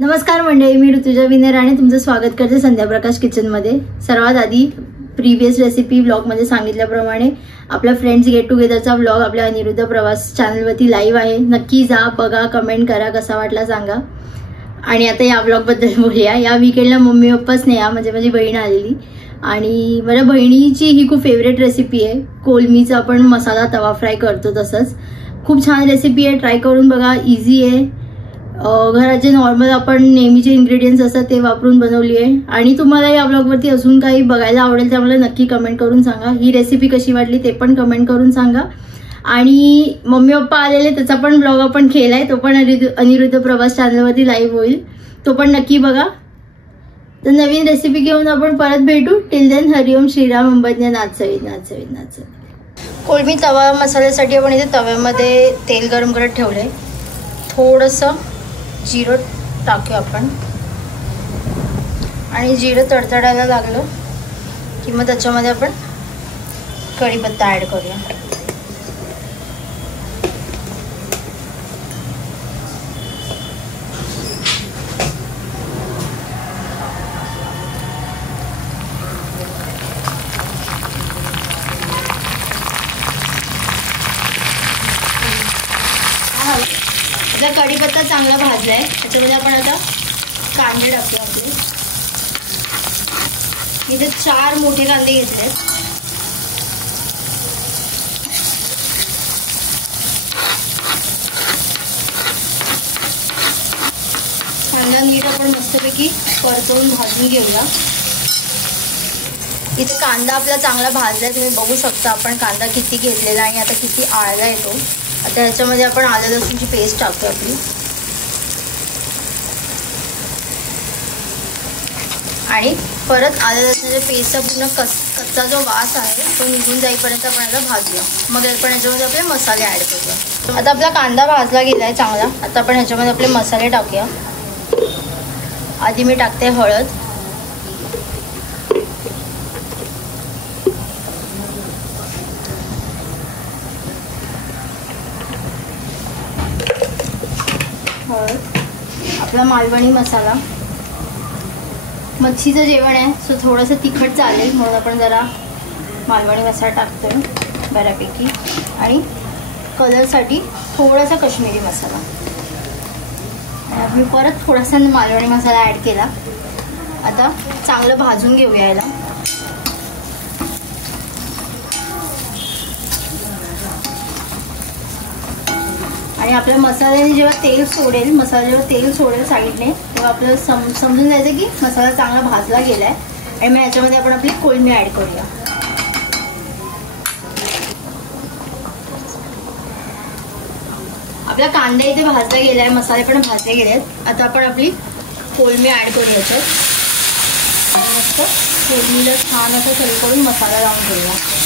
नमस्कार मंडळी, मी ऋतुजा विनर आणि तुमचं स्वागत करते संध्या प्रकाश किचन मध्ये। सर्वात आधी प्रीवियस रेसिपी व्लॉग मध्ये सांगितल्याप्रमाणे आपल्या फ्रेंड्स गेट टुगेदरचा व्लॉग आपल्या अनिरुद्ध प्रवास चॅनल वरती लाईव्ह आहे। नक्की जा, बघा, कमेंट करा, कसा वाटला सांगा। आणि आता या व्लॉग बद्दल बोलूया। या वीकेंडला मम्मी पप्पा स्नेहा म्हणजे माझी बहीण आलेली आणि माझ्या बहिणीची ही खूप फेवरेट रेसिपी आहे। कोलमीचा आपण मसाला तवा फ्राय करतो तसंच खूप छान रेसिपी आहे, ट्राय करून बघा। इझी आहे, घरात जे नॉर्मल आपण नेहमीचे इन्ग्रेडियंट्स असतात ते वापरून बनवली आहे। आणि तुम्हाला या व्लॉगवरती अजून काही बघायला आवडेल त्यामुळे नक्की कमेंट करून सांगा। ही रेसिपी कशी वाटली ते पण कमेंट करून सांगा। आणि मम्मी पप्पा आलेले त्याचा पण व्लॉग आपण केलाय, तो पण अनिरुद्ध प्रवास चॅनलवरती लाईव्ह होईल, तो पण नक्की बघा। तर नवीन रेसिपी घेऊन आपण परत भेटू। टिल देन हरिओम श्रीराम अंबज्ञ नाचवीत नाचवीत नाचवीत। कोलमी तवा मसाल्यासाठी आपण इथे तव्यामध्ये तेल गरम करत ठेवलंय। थोडंसं जिरं टाकूया आपण आणि जिरं तडतडायला लागलं की मग त्याच्यामध्ये आपण कढीपत्ता ॲड करूया। आपला कढीपत्ता चांगला भाजलाय, त्याच्यामध्ये आपण आता कांदे टाकूया आपले। इथे 4 मोठे कांदे घेतले। कांदा नीट आपण मस्तपैकी परतवून भाजून घेऊया। इथे कांदा आपला चांगला भाजलाय, तुम्ही बघू शकता आपण कांदा किती घेतलेला आणि आता किती आळला येतो। आता ह्याच्यामध्ये आपण आलं लसूणची पेस्ट टाकूया आपली आणि परत आलं लसूणच्या पेस्टचा पूर्ण कच्चा जो वास आहे तो निघून जाईपर्यंत आपण याला भाजूया। मग आपण ह्याच्यामध्ये आपले मसाले ॲड करूया। आता आपला कांदा भाजला गेलाय चांगला, आता आपण ह्याच्यामध्ये आपले मसाले टाकूया। आधी मी टाकते हळद, आपला मालवणी मसाला। मच्छीचं जेवण आहे सो थोडंसं तिखट चालेल म्हणून आपण जरा मालवणी मसाला टाकतोय बऱ्यापैकी। आणि कलरसाठी थोडासा काश्मीरी मसाला आणि मी परत थोडासा मालवणी मसाला ॲड केला। आता चांगलं भाजून घेऊया याला। आणि आपल्या मसाल्याने जेव्हा तेल सोडेल, मसाला जेव्हा तेल सोडेल साईडने, तेव्हा आपल्याला समजून जायचं की मसाला चांगला भाजला गेलाय। आणि मग ह्याच्यामध्ये आपण आपली कोलमी ॲड करूया। आपला कांदा इथे भाजला गेलाय, मसाले पण भाजले गेले आहेत। आता आपण आपली कोलमी ॲड करू याच्यात। मस्त कोलमीला छान असं सगळीकडून मसाला लावून घेऊया।